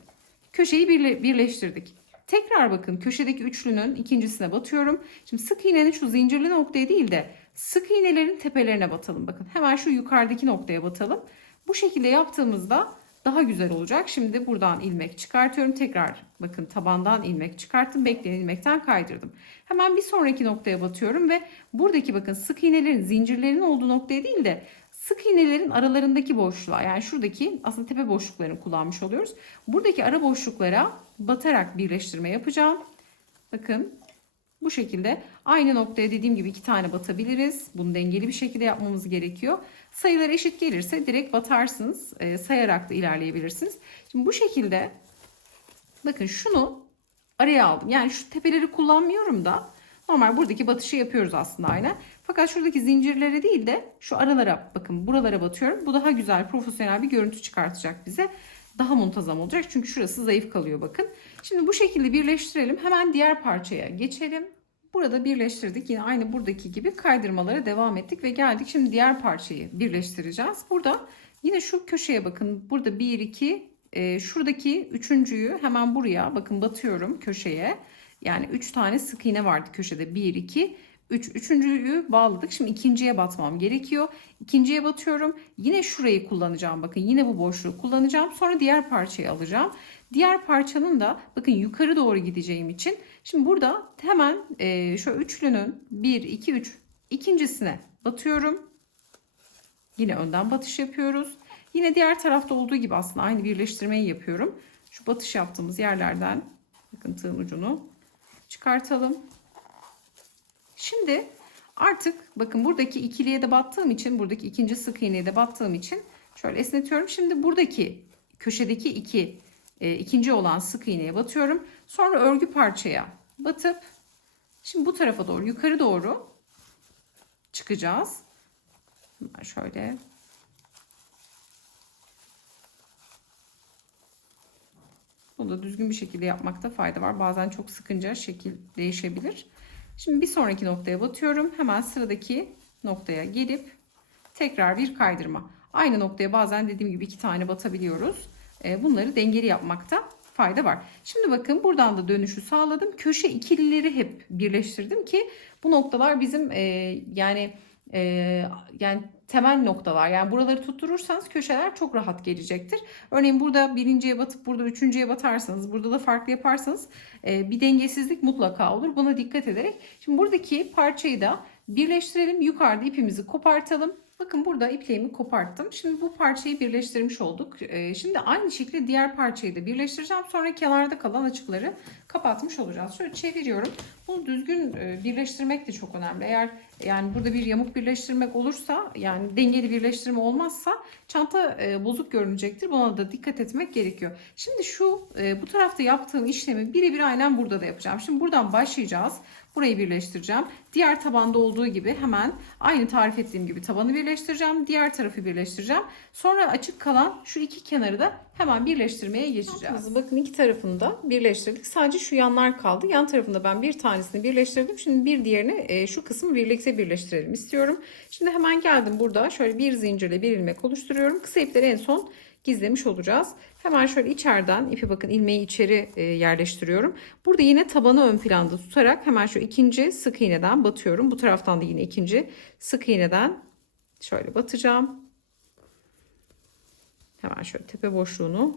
köşeyi birleştirdik. Tekrar bakın köşedeki üçlünün ikincisine batıyorum. Şimdi sık iğnenin şu zincirli noktaya değil de sık iğnelerin tepelerine batalım. Bakın hemen şu yukarıdaki noktaya batalım. Bu şekilde yaptığımızda daha güzel olacak. Şimdi buradan ilmek çıkartıyorum. Tekrar bakın tabandan ilmek çıkarttım. Bekleyen ilmekten kaydırdım. Hemen bir sonraki noktaya batıyorum ve buradaki bakın sık iğnelerin, zincirlerin olduğu noktaya değil de sık iğnelerin aralarındaki boşluğa, yani şuradaki aslında tepe boşluklarını kullanmış oluyoruz. Buradaki ara boşluklara batarak birleştirme yapacağım. Bakın bu şekilde aynı noktaya dediğim gibi 2 tane batabiliriz. Bunu dengeli bir şekilde yapmamız gerekiyor. Sayılar eşit gelirse direkt batarsınız. Sayarak da ilerleyebilirsiniz. Şimdi bu şekilde bakın şunu araya aldım. Yani şu tepeleri kullanmıyorum da normal buradaki batışı yapıyoruz aslında aynen. Fakat şuradaki zincirlere değil de şu aralara, bakın buralara batıyorum. Bu daha güzel, profesyonel bir görüntü çıkartacak bize. Daha muntazam olacak çünkü şurası zayıf kalıyor bakın. Şimdi bu şekilde birleştirelim. Hemen diğer parçaya geçelim. Burada birleştirdik. Yine aynı buradaki gibi kaydırmalara devam ettik ve geldik. Şimdi diğer parçayı birleştireceğiz. Burada yine şu köşeye bakın. Burada 1, 2, şuradaki üçüncüyü hemen buraya bakın batıyorum köşeye. Yani 3 tane sık iğne vardı köşede. 1, 2, 3. Üçüncüyü bağladık. Şimdi ikinciye batmam gerekiyor. İkinciye batıyorum. Yine şurayı kullanacağım. Bakın yine bu boşluğu kullanacağım. Sonra diğer parçayı alacağım. Diğer parçanın da bakın yukarı doğru gideceğim için. Şimdi burada hemen şöyle üçlünün 1, 2, 3 ikincisine batıyorum. Yine önden batış yapıyoruz. Yine diğer tarafta olduğu gibi aslında aynı birleştirmeyi yapıyorum. Şu batış yaptığımız yerlerden bakın tığın ucunu çıkartalım. Şimdi artık bakın buradaki ikiliye de battığım için, buradaki ikinci sık iğneye de battığım için şöyle esnetiyorum. Şimdi buradaki köşedeki ikinci olan sık iğneye batıyorum. Sonra örgü parçaya batıp şimdi bu tarafa doğru, yukarı doğru çıkacağız. Hemen şöyle bunu da düzgün bir şekilde yapmakta fayda var. Bazen çok sıkınca şekil değişebilir. Şimdi bir sonraki noktaya batıyorum. Hemen sıradaki noktaya gelip tekrar bir kaydırma. Aynı noktaya bazen dediğim gibi 2 tane batabiliyoruz. Bunları dengeli yapmakta fayda var. Şimdi bakın buradan da dönüşü sağladım. Köşe ikilileri hep birleştirdim ki bu noktalar bizim yani temel noktalar. Yani buraları tutturursanız köşeler çok rahat gelecektir. Örneğin burada birinciye batıp burada üçüncüye batarsanız, burada da farklı yaparsanız bir dengesizlik mutlaka olur. Buna dikkat ederek. Şimdi buradaki parçayı da birleştirelim. Yukarıda ipimizi kopartalım. Bakın burada ipliğimi koparttım. Şimdi bu parçayı birleştirmiş olduk. Şimdi aynı şekilde diğer parçayı da birleştireceğim. Sonra kenarda kalan açıkları kapatmış olacağız. Şöyle çeviriyorum. Bunu düzgün birleştirmek de çok önemli. Eğer yani burada bir yamuk birleştirmek olursa, yani dengeli birleştirme olmazsa çanta bozuk görünecektir. Buna da dikkat etmek gerekiyor. Şimdi bu tarafta yaptığım işlemi birebir aynen burada da yapacağım. Şimdi buradan başlayacağız. Burayı birleştireceğim. Diğer tabanda olduğu gibi hemen aynı tarif ettiğim gibi tabanı birleştireceğim. Diğer tarafı birleştireceğim. Sonra açık kalan şu iki kenarı da hemen birleştirmeye geçeceğiz. Bakın iki tarafını da birleştirdik. Sadece şu yanlar kaldı. Yan tarafında ben bir tanesini birleştirdim. Şimdi bir diğerini şu kısmı birlikte birleştirelim istiyorum. Şimdi hemen geldim burada. Şöyle bir zincirle bir ilmek oluşturuyorum. Kısa ipleri en son gizlemiş olacağız. Hemen şöyle içeriden ipi bakın ilmeği içeri yerleştiriyorum. Burada yine tabanı ön planda tutarak hemen şu ikinci sık iğneden batıyorum. Bu taraftan da yine ikinci sık iğneden şöyle batacağım. Hemen şöyle tepe boşluğunu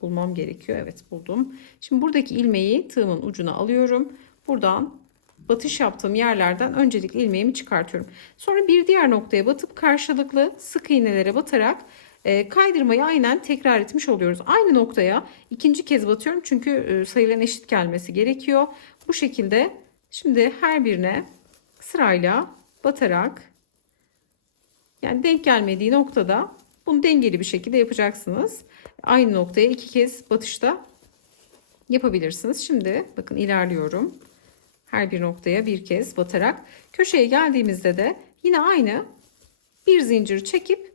bulmam gerekiyor. Evet, buldum. Şimdi buradaki ilmeği tığımın ucuna alıyorum. Buradan batış yaptığım yerlerden öncelikle ilmeğimi çıkartıyorum. Sonra bir diğer noktaya batıp karşılıklı sık iğnelere batarak kaydırmayı aynen tekrar etmiş oluyoruz. Aynı noktaya ikinci kez batıyorum çünkü sayıların eşit gelmesi gerekiyor. Bu şekilde şimdi her birine sırayla batarak, yani denk gelmediği noktada bunu dengeli bir şekilde yapacaksınız. Aynı noktaya iki kez batışta yapabilirsiniz. Şimdi bakın ilerliyorum. Her bir noktaya bir kez batarak köşeye geldiğimizde de yine aynı bir zincir çekip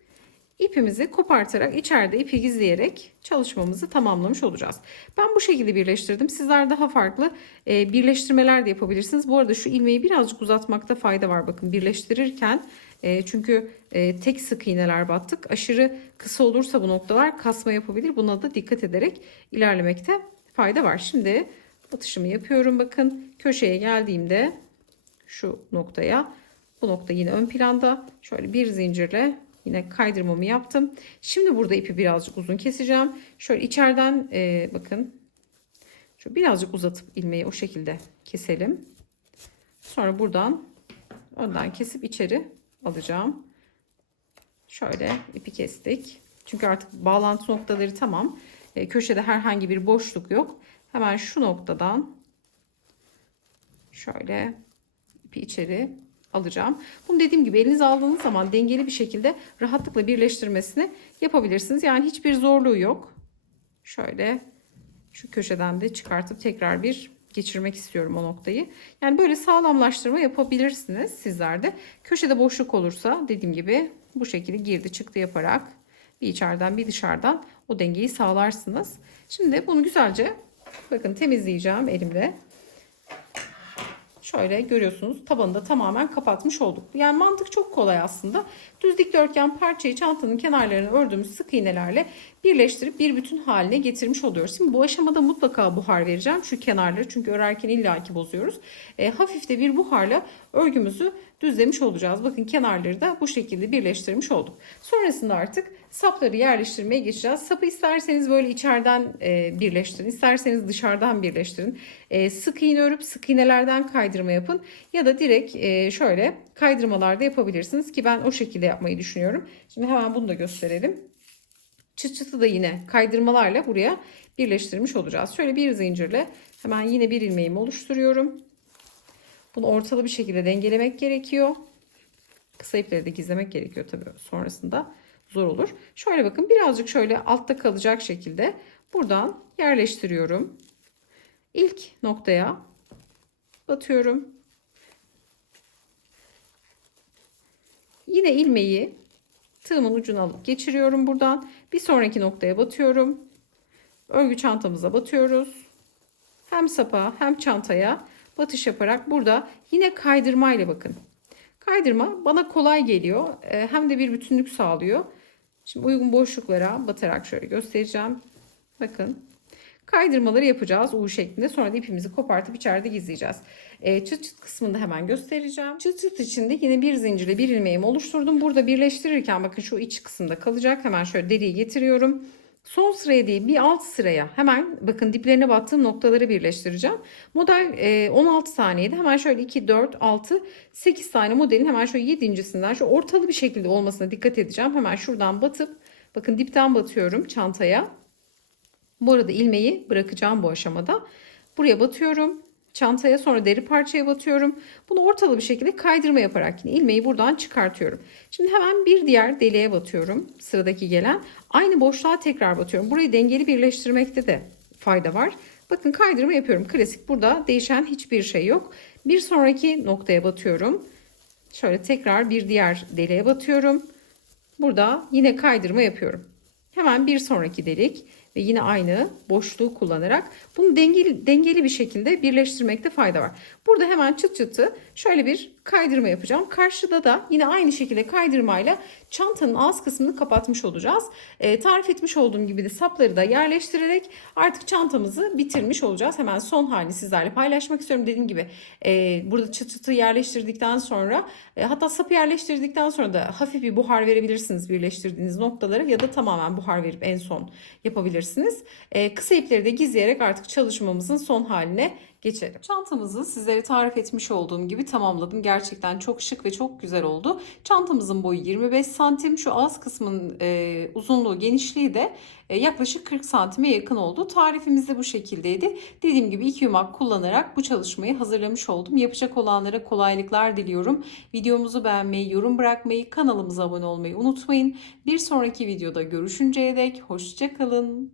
ipimizi kopartarak içeride ipi gizleyerek çalışmamızı tamamlamış olacağız. Ben bu şekilde birleştirdim. Sizler daha farklı birleştirmeler de yapabilirsiniz. Bu arada şu ilmeği birazcık uzatmakta fayda var. Bakın birleştirirken çünkü tek sık iğneler battık. Aşırı kısa olursa bu noktalar kasma yapabilir. Buna da dikkat ederek ilerlemekte fayda var. Şimdi batışımı yapıyorum. Bakın köşeye geldiğimde şu noktaya, bu nokta yine ön planda, şöyle bir zincirle yine kaydırmamı yaptım. Şimdi burada ipi birazcık uzun keseceğim. Şöyle içeriden bakın şöyle birazcık uzatıp ilmeği o şekilde keselim. Sonra buradan önden kesip içeri alacağım. Şöyle ipi kestik. Çünkü artık bağlantı noktaları tamam. Köşede herhangi bir boşluk yok. Hemen şu noktadan şöyle ipi içeri alacağım. Bunu dediğim gibi elinize aldığınız zaman dengeli bir şekilde rahatlıkla birleştirmesini yapabilirsiniz. Yani hiçbir zorluğu yok. Şöyle şu köşeden de çıkartıp tekrar bir geçirmek istiyorum o noktayı. Yani böyle sağlamlaştırma yapabilirsiniz sizler de. Köşede boşluk olursa dediğim gibi bu şekilde girdi çıktı yaparak bir içeriden bir dışarıdan o dengeyi sağlarsınız. Şimdi bunu güzelce bakın temizleyeceğim elimle. Şöyle görüyorsunuz, tabanı da tamamen kapatmış olduk. Yani mantık çok kolay aslında. Düz dikdörtgen parçayı çantanın kenarlarını ördüğümüz sık iğnelerle birleştirip bir bütün haline getirmiş oluyoruz. Şimdi bu aşamada mutlaka buhar vereceğim şu kenarları, çünkü örerken illaki bozuyoruz. Hafif de bir buharla örgümüzü düzlemiş olacağız. Bakın kenarları da bu şekilde birleştirmiş olduk. Sonrasında artık sapları yerleştirmeye geçeceğiz. Sapı isterseniz böyle içeriden birleştirin, isterseniz dışarıdan birleştirin. Sık iğne örüp sık iğnelerden kaydırma yapın ya da direkt şöyle kaydırmalarda yapabilirsiniz ki ben o şekilde yapmayı düşünüyorum. Şimdi hemen bunu da gösterelim. çıt çıtı da yine kaydırmalarla buraya birleştirmiş olacağız. Şöyle bir zincirle hemen yine bir ilmeğimi oluşturuyorum. Bunu ortalı bir şekilde dengelemek gerekiyor. Kısa ipleri de gizlemek gerekiyor tabii, sonrasında zor olur. Şöyle bakın, birazcık şöyle altta kalacak şekilde buradan yerleştiriyorum. İlk noktaya batıyorum. Yine ilmeği tığımın ucuna alıp geçiriyorum buradan. Bir sonraki noktaya batıyorum. Örgü çantamıza batıyoruz. Hem sapa hem çantaya batış yaparak burada yine kaydırma ile bakın. Kaydırma bana kolay geliyor. Hem de bir bütünlük sağlıyor. Şimdi uygun boşluklara batarak şöyle göstereceğim. Bakın. Kaydırmaları yapacağız U şeklinde. Sonra da ipimizi kopartıp içeride gizleyeceğiz. Çıt çıt kısmını da hemen göstereceğim. Çıt çıt içinde yine bir zincirle bir ilmeğimi oluşturdum. Burada birleştirirken bakın şu iç kısımda kalacak. Hemen şöyle deriyi getiriyorum. Son sıraya değil, bir alt sıraya hemen bakın diplerine battığım noktaları birleştireceğim. Model 16 saniyede hemen şöyle 2, 4, 6, 8 tane modelin hemen şöyle 7.sinden şu ortalı bir şekilde olmasına dikkat edeceğim. Hemen şuradan batıp bakın dipten batıyorum çantaya. Bu arada ilmeği bırakacağım bu aşamada. Buraya batıyorum. Çantaya, sonra deri parçaya batıyorum. Bunu ortalı bir şekilde kaydırma yaparak yine ilmeği buradan çıkartıyorum. Şimdi hemen bir diğer deliğe batıyorum. Sıradaki gelen. Aynı boşluğa tekrar batıyorum. Burayı dengeli birleştirmekte de fayda var. Bakın kaydırma yapıyorum. Klasik, burada değişen hiçbir şey yok. Bir sonraki noktaya batıyorum. Şöyle tekrar bir diğer deliğe batıyorum. Burada yine kaydırma yapıyorum. Hemen bir sonraki delik ve yine aynı boşluğu kullanarak bunu dengeli bir şekilde birleştirmekte fayda var. Burada hemen çıt çıtı şöyle bir kaydırma yapacağım. Karşıda da yine aynı şekilde kaydırmayla çantanın ağız kısmını kapatmış olacağız. Tarif etmiş olduğum gibi de sapları da yerleştirerek artık çantamızı bitirmiş olacağız. Hemen son halini sizlerle paylaşmak istiyorum. Dediğim gibi burada çıt çıtı yerleştirdikten sonra hatta sapı yerleştirdikten sonra da hafif bir buhar verebilirsiniz birleştirdiğiniz noktalara, ya da tamamen buhar verip en son yapabilirsiniz. Kısa ipleri de gizleyerek artık çalışmamızın son haline geçelim. Çantamızı sizlere tarif etmiş olduğum gibi tamamladım. Gerçekten çok şık ve çok güzel oldu. Çantamızın boyu 25 santim. Şu ağız kısmının uzunluğu, genişliği de yaklaşık 40 santime yakın oldu. Tarifimiz de bu şekildeydi. Dediğim gibi 2 yumak kullanarak bu çalışmayı hazırlamış oldum. Yapacak olanlara kolaylıklar diliyorum. Videomuzu beğenmeyi, yorum bırakmayı, kanalımıza abone olmayı unutmayın. Bir sonraki videoda görüşünceye dek hoşça kalın.